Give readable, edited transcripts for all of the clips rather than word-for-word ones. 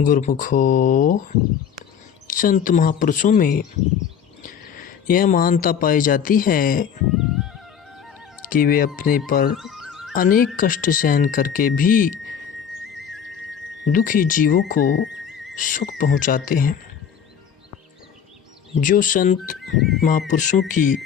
गुरुमुखो, संत महापुरुषों में यह मान्यता पाई जाती है कि वे अपने पर अनेक कष्ट सहन करके भी दुखी जीवों को सुख पहुंचाते हैं। जो संत महापुरुषों की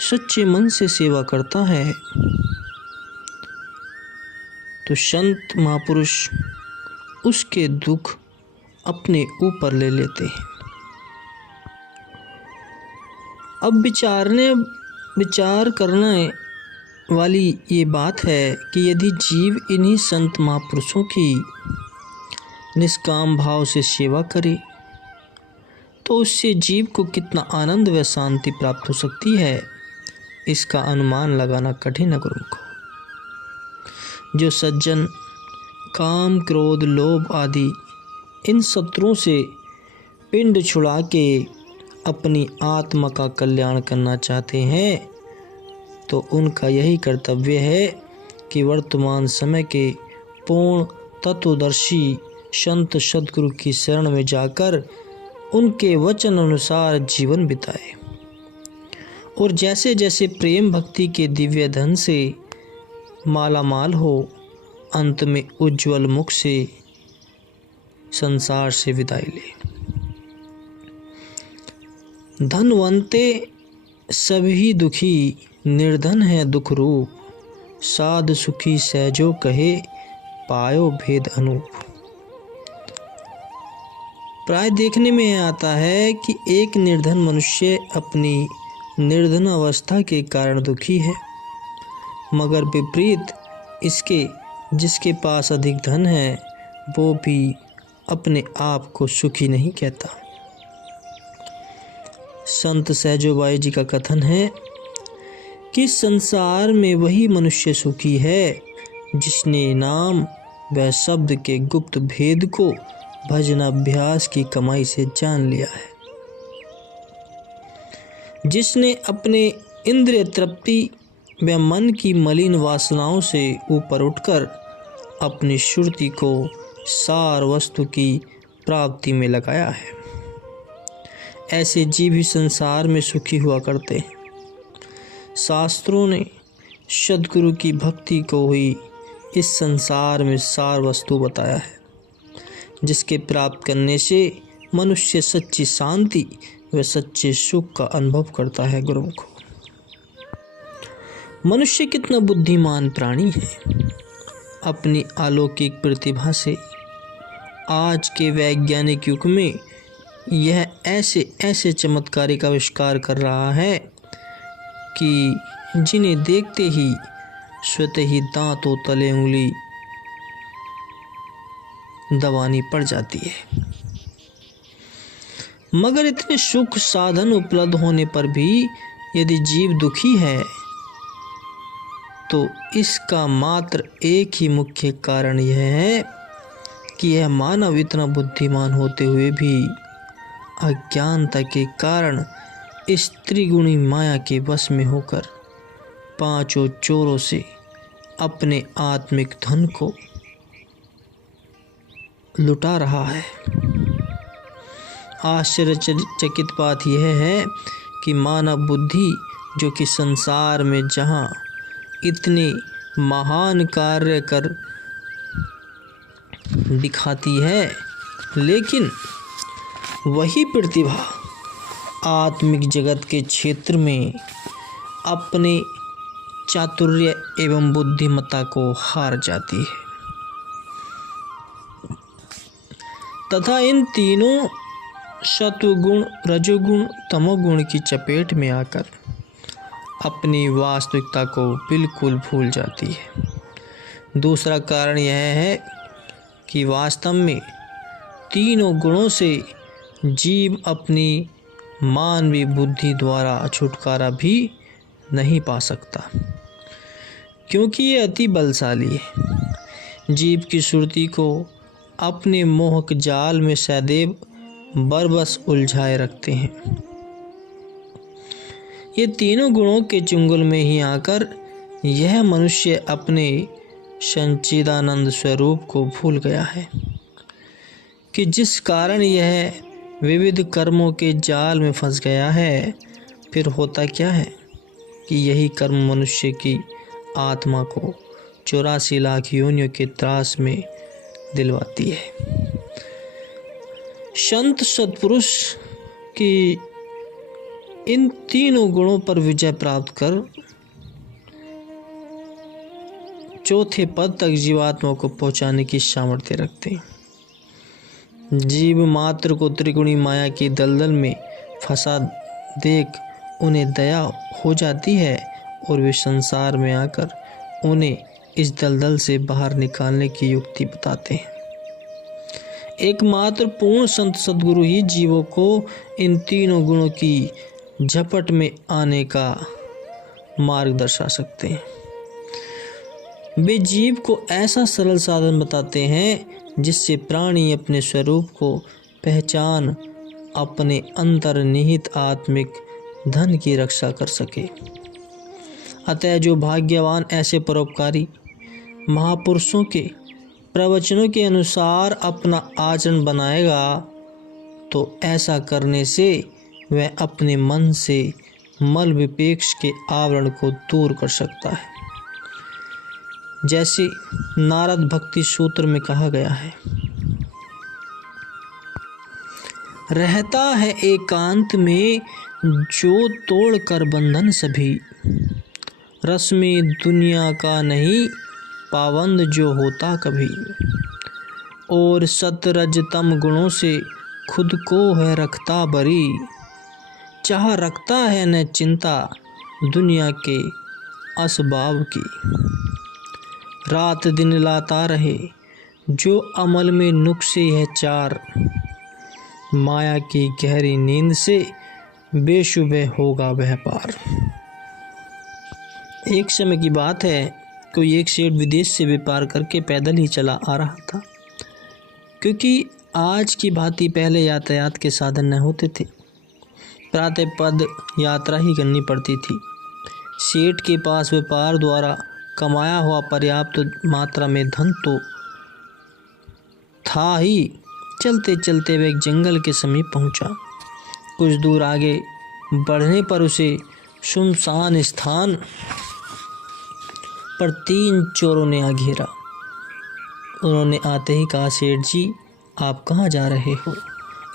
सच्चे मन से सेवा करता है तो संत महापुरुष उसके दुख अपने ऊपर ले लेते हैं। अब विचार करने वाली ये बात है कि यदि जीव इन्हीं संत महापुरुषों की निष्काम भाव से सेवा करे तो उससे जीव को कितना आनंद व शांति प्राप्त हो सकती है, इसका अनुमान लगाना कठिन है गुरुमुखो। जो सज्जन काम, क्रोध, लोभ आदि इन शत्रुओं से पिंड छुड़ा के अपनी आत्मा का कल्याण करना चाहते हैं तो उनका यही कर्तव्य है कि वर्तमान समय के पूर्ण तत्वदर्शी संत सद्गुरु की शरण में जाकर उनके वचन अनुसार जीवन बिताए और जैसे जैसे प्रेम भक्ति के दिव्य धन से मालामाल हो, अंत में उज्जवल मुख से संसार से विदाई ले। धनवंते सभी दुखी, निर्धन है दुख रूप, साध सुखी सहजो कहे, पायो भेद अनूप। प्राय देखने में आता है कि एक निर्धन मनुष्य अपनी निर्धन अवस्था के कारण दुखी है, मगर विपरीत इसके जिसके पास अधिक धन है वो भी अपने आप को सुखी नहीं कहता। संत सहजोबाई जी का कथन है कि संसार में वही मनुष्य सुखी है जिसने नाम व शब्द के गुप्त भेद को भजन अभ्यास की कमाई से जान लिया है, जिसने अपने इंद्रिय तृप्ति व मन की मलिन वासनाओं से ऊपर उठकर अपनी श्रुति को सार वस्तु की प्राप्ति में लगाया है। ऐसे जीव ही संसार में सुखी हुआ करते हैं। शास्त्रों ने सद्गुरु की भक्ति को ही इस संसार में सार वस्तु बताया है, जिसके प्राप्त करने से मनुष्य सच्ची शांति व सच्चे सुख का अनुभव करता है। गुरुमुखो, मनुष्य कितना बुद्धिमान प्राणी है। अपनी अलौकिक प्रतिभा से आज के वैज्ञानिक युग में यह ऐसे ऐसे चमत्कारिक आविष्कार कर रहा है कि जिन्हें देखते ही स्वतः ही दांतों तले उंगली दबानी पड़ जाती है। मगर इतने सुख साधन उपलब्ध होने पर भी यदि जीव दुखी है तो इसका मात्र एक ही मुख्य कारण यह है कि यह मानव इतना बुद्धिमान होते हुए भी अज्ञानता के कारण स्त्रीगुणी माया के वश में होकर पांचों चोरों से अपने आत्मिक धन को लुटा रहा है। आश्चर्यचकित बात यह है कि मानव बुद्धि, जो कि संसार में जहाँ इतने महान कार्य कर दिखाती है, लेकिन वही प्रतिभा आत्मिक जगत के क्षेत्र में अपने चातुर्य एवं बुद्धिमत्ता को हार जाती है तथा इन तीनों सत्वगुण, रजोगुण, तमोगुण की चपेट में आकर अपनी वास्तविकता को बिल्कुल भूल जाती है। दूसरा कारण यह है कि वास्तव में तीनों गुणों से जीव अपनी मानवीय बुद्धि द्वारा छुटकारा भी नहीं पा सकता, क्योंकि ये अति बलशाली है। जीव की सुरती को अपने मोहक जाल में सदैव बरबस उलझाए रखते हैं। ये तीनों गुणों के चुंगल में ही आकर यह मनुष्य अपने सच्चिदानंद स्वरूप को भूल गया है। कि जिस कारण यह विविध कर्मों के जाल में फंस गया है, फिर होता क्या है कि यही कर्म मनुष्य की आत्मा को 84 लाख योनियों के त्रास में दिलवाती है। संत सत्पुरुष की इन तीनों गुणों पर विजय प्राप्त कर चौथे पद तक जीवात्मा को पहुंचाने की सामर्थ्य रखते हैं। जीव मात्र को त्रिगुणी माया की दलदल में फंसा देख उन्हें दया हो जाती है और वे संसार में आकर उन्हें इस दलदल से बाहर निकालने की युक्ति बताते हैं। एकमात्र पूर्ण संत सद्गुरु ही जीवों को इन तीनों गुणों की झपट में आने का मार्ग दर्शा सकते हैं। वे जीव को ऐसा सरल साधन बताते हैं जिससे प्राणी अपने स्वरूप को पहचान अपने अंतर्निहित आत्मिक धन की रक्षा कर सके। अतः जो भाग्यवान ऐसे परोपकारी महापुरुषों के प्रवचनों के अनुसार अपना आचरण बनाएगा, तो ऐसा करने से वह अपने मन से मल विपेक्ष के आवरण को दूर कर सकता है। जैसे नारद भक्ति सूत्र में कहा गया है, रहता है एकांत में जो तोड़ कर बंधन सभी, रस में दुनिया का नहीं पाबंद जो होता कभी, और सतरज तम गुणों से खुद को है रखता बरी, चाह रखता है न चिंता दुनिया के असबाब की, रात दिन लाता रहे जो अमल में नुक्से है चार, माया की गहरी नींद से बेशुबह होगा वह पार। एक समय की बात है, कोई एक सेठ विदेश से व्यापार करके पैदल ही चला आ रहा था। क्योंकि आज की भांति पहले यातायात के साधन न होते थे, प्रातः पद यात्रा ही करनी पड़ती थी। सेठ के पास व्यापार द्वारा कमाया हुआ पर्याप्त मात्रा में धन तो था ही। चलते चलते वह एक जंगल के समीप पहुंचा। कुछ दूर आगे बढ़ने पर उसे सुनसान स्थान पर 3 चोरों ने आ घेरा। उन्होंने आते ही कहा, सेठ जी आप कहाँ जा रहे हो?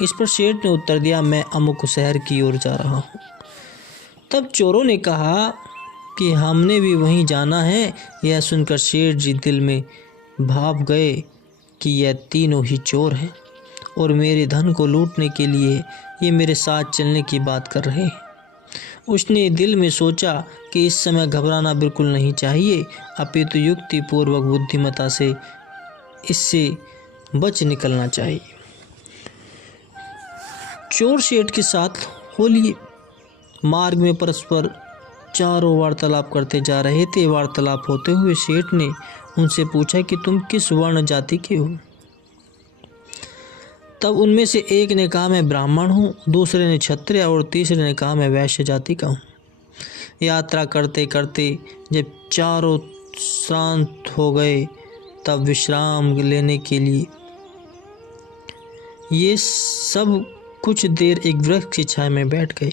इस पर सेठ ने उत्तर दिया, मैं अमुक शहर की ओर जा रहा हूँ। तब चोरों ने कहा कि हमने भी वहीं जाना है। यह सुनकर सेठ जी दिल में भाप गए कि यह तीनों ही चोर हैं और मेरे धन को लूटने के लिए ये मेरे साथ चलने की बात कर रहे हैं। उसने दिल में सोचा कि इस समय घबराना बिल्कुल नहीं चाहिए, अपितु युक्ति पूर्वक बुद्धिमत्ता से इससे बच निकलना चाहिए। चोर सेठ के साथ हो लिए। मार्ग में परस्पर चारों वार्तालाप करते जा रहे थे। वार्तालाप होते हुए सेठ ने उनसे पूछा कि तुम किस वर्ण जाति के हो? तब उनमें से एक ने कहा मैं ब्राह्मण हूँ, दूसरे ने क्षत्रिय और तीसरे ने कहा मैं वैश्य जाति का हूँ। यात्रा करते करते जब चारों शांत हो गए तब विश्राम लेने के लिए ये सब कुछ देर एक वृक्ष की छाया में बैठ गए।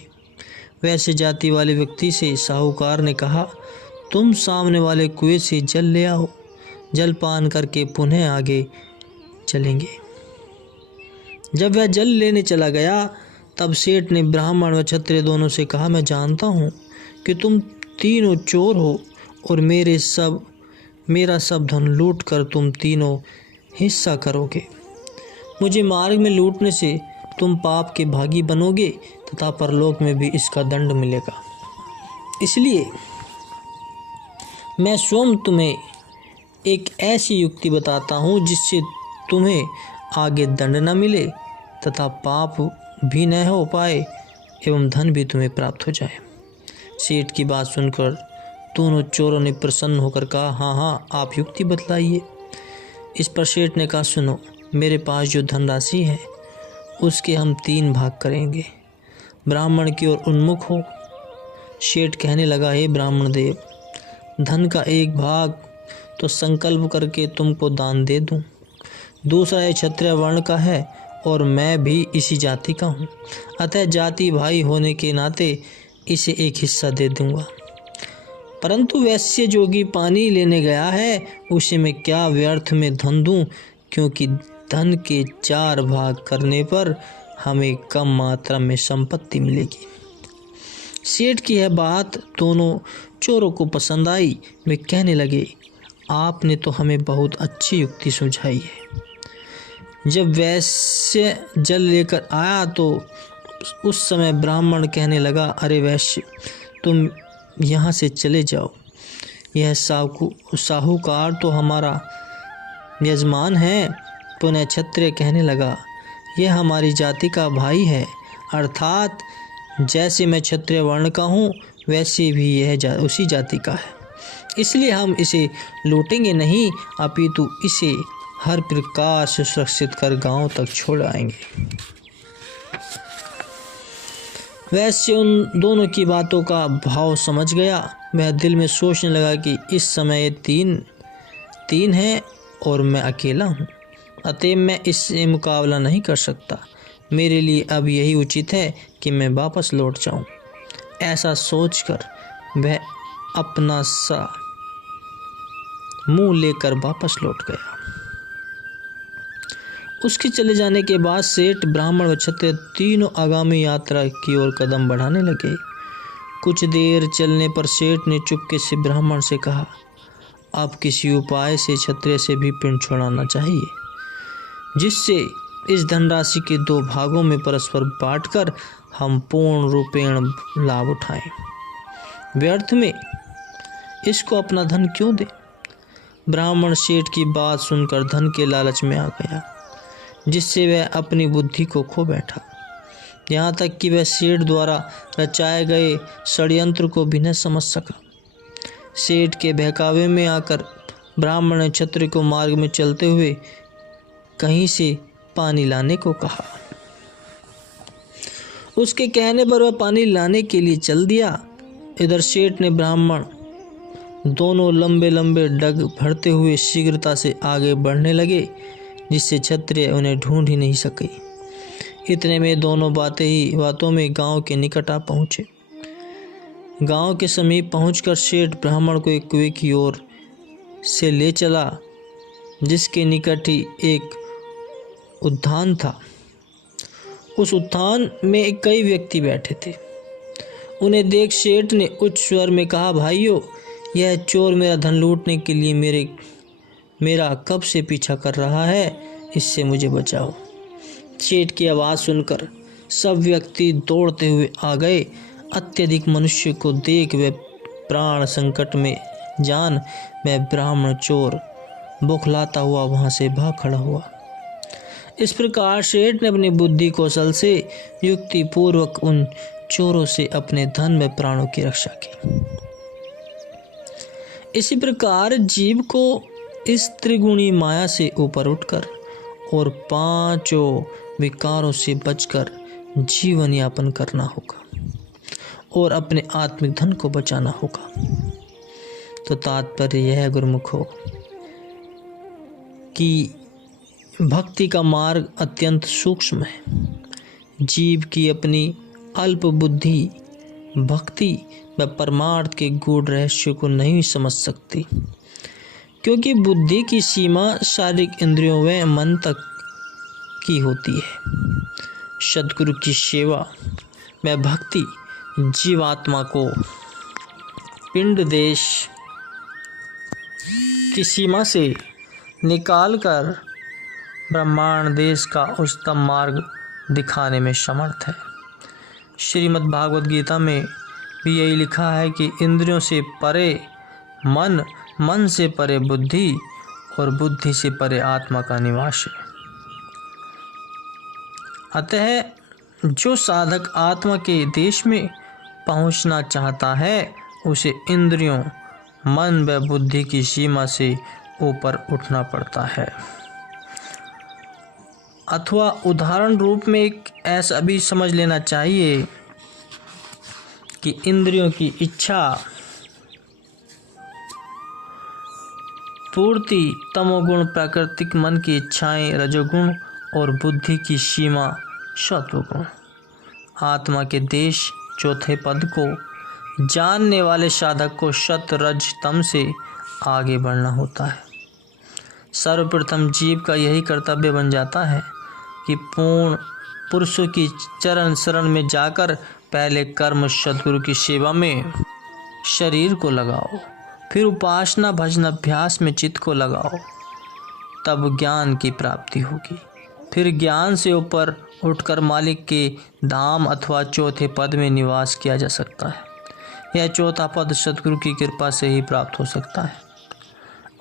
वैश्य जाति वाले व्यक्ति से साहूकार ने कहा, तुम सामने वाले कुएं से जल ले आओ, जलपान करके पुनः आगे चलेंगे। जब वह जल लेने चला गया तब सेठ ने ब्राह्मण व क्षत्रिय दोनों से कहा, मैं जानता हूँ कि तुम तीनों चोर हो और मेरा सब धन लूट कर तुम तीनों हिस्सा करोगे। मुझे मार्ग में लूटने से तुम पाप के भागी बनोगे तथा परलोक में भी इसका दंड मिलेगा। इसलिए मैं स्वयं तुम्हें एक ऐसी युक्ति बताता हूँ जिससे तुम्हें आगे दंड न मिले तथा पाप भी न हो पाए एवं धन भी तुम्हें प्राप्त हो जाए। सेठ की बात सुनकर दोनों चोरों ने प्रसन्न होकर कहा, हाँ आप युक्ति बतलाइए। इस पर सेठ ने कहा, सुनो, मेरे पास जो धनराशि है उसके हम 3 भाग करेंगे। ब्राह्मण की ओर उन्मुख हो। सेठ कहने लगा, हे ब्राह्मण देव, धन का 1 भाग तो संकल्प करके तुमको दान दे दूं, दूसरा ये क्षत्रिय वर्ण का है और मैं भी इसी जाति का हूँ, अतः जाति भाई होने के नाते इसे एक हिस्सा दे दूंगा। परंतु वैश्य जोगी पानी लेने गया है, उसे मैं क्या व्यर्थ में धन दूं, क्योंकि धन के 4 भाग करने पर हमें कम मात्रा में संपत्ति मिलेगी। सेठ की यह बात दोनों चोरों को पसंद आई। वे कहने लगे, आपने तो हमें बहुत अच्छी युक्ति सुझाई है। जब वैश्य जल लेकर आया तो उस समय ब्राह्मण कहने लगा, अरे वैश्य, तुम यहाँ से चले जाओ। यह साहूकार तो हमारा यजमान है। पुनः क्षत्रिय कहने लगा, यह हमारी जाति का भाई है, अर्थात जैसे मैं क्षत्रिय वर्ण का हूँ वैसे भी यह उसी जाति का है, इसलिए हम इसे लूटेंगे नहीं, अपितु इसे हर प्रकार से सुरक्षित कर गांव तक छोड़ आएंगे। वैश्य उन दोनों की बातों का भाव समझ गया। वह दिल में सोचने लगा कि इस समय ये तीन हैं और मैं अकेला हूँ, अतएव मैं इससे मुकाबला नहीं कर सकता। मेरे लिए अब यही उचित है कि मैं वापस लौट जाऊँ। ऐसा सोचकर वह अपना सा मुंह लेकर वापस लौट गया। उसके चले जाने के बाद सेठ, ब्राह्मण व क्षत्रिय तीनों आगामी यात्रा की ओर कदम बढ़ाने लगे। कुछ देर चलने पर सेठ ने चुपके से ब्राह्मण से कहा, अब किसी उपाय से क्षत्रिय से भी पिंड छुड़ाना चाहिए, जिससे इस धनराशि के 2 भागों में परस्पर बांटकर हम पूर्ण रूपेण लाभ उठाएं। व्यर्थ में इसको अपना धन क्यों दे। ब्राह्मण सेठ की बात सुनकर धन के लालच में आ गया, जिससे वह अपनी बुद्धि को खो बैठा। यहाँ तक कि वह सेठ द्वारा रचाए गए षड्यंत्र को भी न समझ सका। सेठ के बहकावे में आकर ब्राह्मण ने क्षत्रिय को मार्ग में चलते हुए कहीं से पानी लाने को कहा। उसके कहने पर वह पानी लाने के लिए चल दिया। इधर सेठ ने ब्राह्मण दोनों लंबे लंबे डग भरते हुए शीघ्रता से आगे बढ़ने लगे, जिससे क्षत्रिय उन्हें ढूंढ ही नहीं सके। इतने में दोनों बातों में गांव के निकट आ पहुँचे। गांव के समीप पहुंचकर सेठ ब्राह्मण को एक कुएं की ओर से ले चला, जिसके निकट ही एक उद्यान था। उस उद्यान में कई व्यक्ति बैठे थे। उन्हें देख सेठ ने उच्च स्वर में कहा, भाइयों, यह चोर मेरा धन लूटने के लिए मेरा कब से पीछा कर रहा है, इससे मुझे बचाओ। सेठ की आवाज़ सुनकर सब व्यक्ति दौड़ते हुए आ गए। अत्यधिक मनुष्य को देख वे प्राण संकट में जान वह ब्राह्मण चोर बौखलाता हुआ वहाँ से भाग खड़ा हुआ। इस प्रकार सेठ ने अपनी बुद्धि कौशल से युक्ति पूर्वक उन चोरों से अपने धन में प्राणों की रक्षा की। इसी प्रकार जीव को इस त्रिगुणी माया से ऊपर उठकर और 5 विकारों से बचकर जीवन यापन करना होगा और अपने आत्मिक धन को बचाना होगा। तो तात्पर्य यह है गुरुमुखों कि भक्ति का मार्ग अत्यंत सूक्ष्म है। जीव की अपनी अल्प बुद्धि भक्ति व परमार्थ के गूढ़ रहस्य को नहीं समझ सकती, क्योंकि बुद्धि की सीमा शारीरिक इंद्रियों व मन तक की होती है। सद्गुरु की सेवा व भक्ति जीवात्मा को पिंड देश की सीमा से निकालकर ब्रह्मांड देश का उच्चतम मार्ग दिखाने में समर्थ है। श्रीमद् भागवत गीता में भी यही लिखा है कि इंद्रियों से परे मन, मन से परे बुद्धि और बुद्धि से परे आत्मा का निवास है। अतः जो साधक आत्मा के देश में पहुंचना चाहता है, उसे इंद्रियों, मन व बुद्धि की सीमा से ऊपर उठना पड़ता है। अथवा उदाहरण रूप में एक ऐसा भी समझ लेना चाहिए कि इंद्रियों की इच्छा पूर्ति, तमोगुण प्राकृतिक मन की इच्छाएं, रजोगुण और बुद्धि की सीमा सत्वगुण। आत्मा के देश चौथे पद को जानने वाले साधक को सत रज तम से आगे बढ़ना होता है। सर्वप्रथम जीव का यही कर्तव्य बन जाता है कि पूर्ण पुरुषों की चरण शरण में जाकर पहले कर्म सद्गुरु की सेवा में शरीर को लगाओ, फिर उपासना भजन अभ्यास में चित्त को लगाओ, तब ज्ञान की प्राप्ति होगी। फिर ज्ञान से ऊपर उठकर मालिक के धाम अथवा चौथे पद में निवास किया जा सकता है। यह चौथा पद सद्गुरु की कृपा से ही प्राप्त हो सकता है।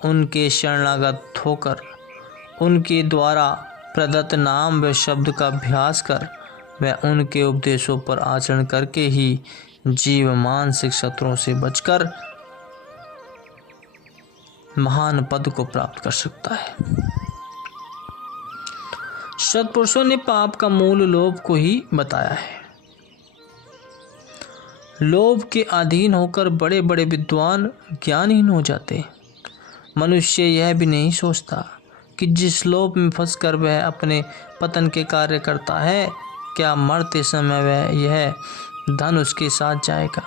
उनके शरणागत होकर उनके द्वारा प्रदत्त नाम व शब्द का अभ्यास कर व उनके उपदेशों पर आचरण करके ही जीव मानसिक शत्रुओं से बचकर महान पद को प्राप्त कर सकता है। सत्पुरुषों ने पाप का मूल लोभ को ही बताया है। लोभ के अधीन होकर बड़े बड़े विद्वान ज्ञानहीन हो जाते। मनुष्य यह भी नहीं सोचता कि जिस लोभ में फंसकर वह अपने पतन के कार्य करता है, क्या मरते समय वह यह धन उसके साथ जाएगा?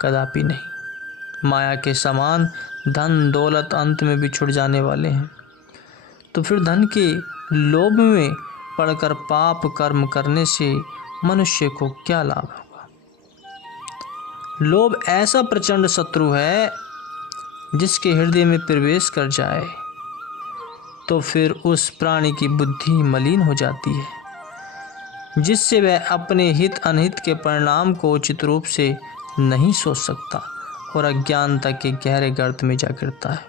कदापि नहीं। माया के समान धन दौलत अंत में बिछुड़ जाने वाले हैं। तो फिर धन के लोभ में पड़कर पाप कर्म करने से मनुष्य को क्या लाभ होगा? लोभ ऐसा प्रचंड शत्रु है, जिसके हृदय में प्रवेश कर जाए तो फिर उस प्राणी की बुद्धि मलिन हो जाती है, जिससे वह अपने हित अनहित के परिणाम को उचित रूप से नहीं सोच सकता और अज्ञानता के गहरे गर्त में जा गिरता है।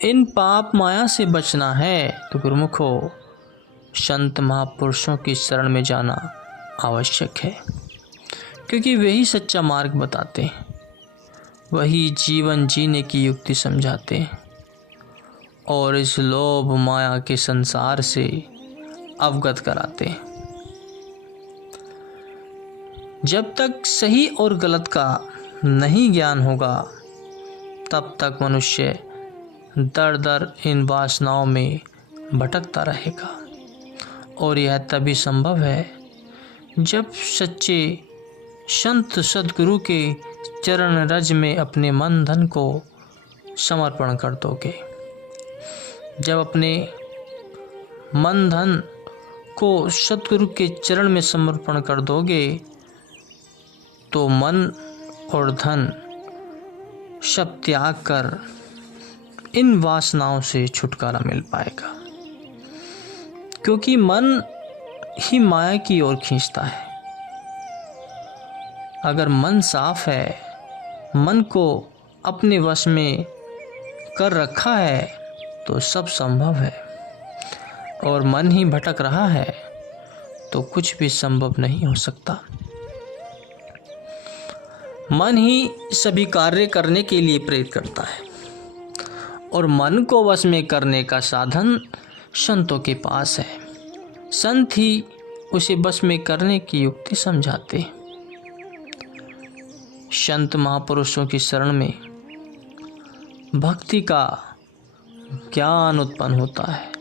इन पाप माया से बचना है तो गुरुमुखो संत महापुरुषों की शरण में जाना आवश्यक है, क्योंकि वही सच्चा मार्ग बताते हैं, वही जीवन जीने की युक्ति समझाते हैं और इस लोभ माया के संसार से अवगत कराते हैं। जब तक सही और गलत का नहीं ज्ञान होगा, तब तक मनुष्य दर दर इन वासनाओं में भटकता रहेगा। और यह तभी संभव है जब सच्चे संत सद्गुरु के चरण रज में अपने मन धन को समर्पण कर दोगे। जब अपने मन धन को सद्गुरु के चरण में समर्पण कर दोगे तो मन और धन सब त्याग कर इन वासनाओं से छुटकारा मिल पाएगा, क्योंकि मन ही माया की ओर खींचता है। अगर मन साफ है, मन को अपने वश में कर रखा है तो सब संभव है, और मन ही भटक रहा है तो कुछ भी संभव नहीं हो सकता। मन ही सभी कार्य करने के लिए प्रेरित करता है और मन को वश में करने का साधन संतों के पास है। संत ही उसे वश में करने की युक्ति समझाते हैं। संत महापुरुषों की शरण में भक्ति का ज्ञान उत्पन्न होता है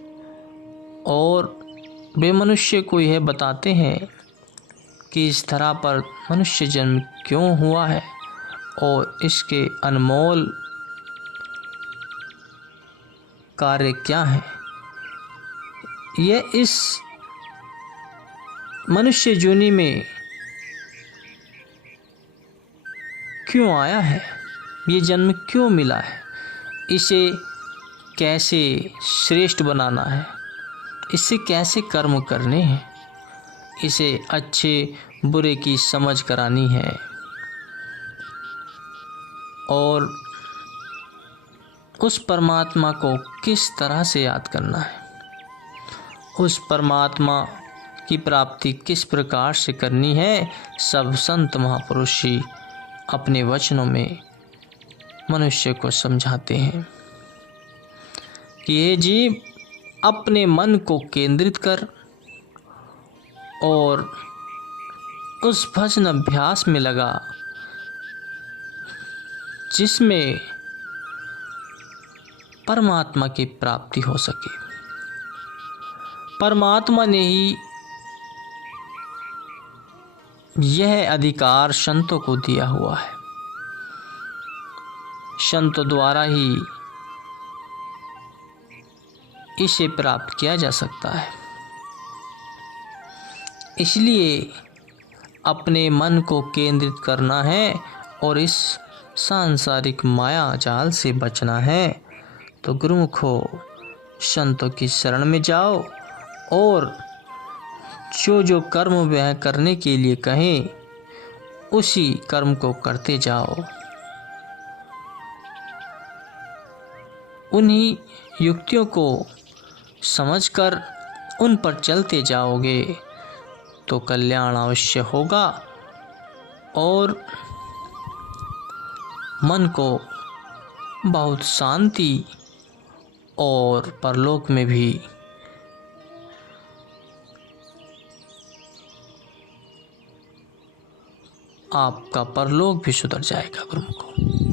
और वे मनुष्य को यह बताते हैं कि इस धरा पर मनुष्य जन्म क्यों हुआ है और इसके अनमोल कार्य क्या है। यह इस मनुष्य योनि में क्यों आया है, ये जन्म क्यों मिला है, इसे कैसे श्रेष्ठ बनाना है, इससे कैसे कर्म करने हैं, इसे अच्छे बुरे की समझ करानी है और उस परमात्मा को किस तरह से याद करना है, उस परमात्मा की प्राप्ति किस प्रकार से करनी है। सब संत महापुरुष ही अपने वचनों में मनुष्य को समझाते हैं कि ये जीव अपने मन को केंद्रित कर और उस भजन अभ्यास में लगा जिसमें परमात्मा की प्राप्ति हो सके। परमात्मा ने ही यह अधिकार संतों को दिया हुआ है। संतों द्वारा ही इसे प्राप्त किया जा सकता है। इसलिए अपने मन को केंद्रित करना है और इस सांसारिक माया जाल से बचना है। तो गुरुमुखो, संतों की शरण में जाओ और जो जो कर्म वह करने के लिए कहें उसी कर्म को करते जाओ। उन्हीं युक्तियों को समझकर उन पर चलते जाओगे तो कल्याण अवश्य होगा और मन को बहुत शांति और परलोक में भी आपका परलोक भी सुधर जाएगा गुरुमुखो।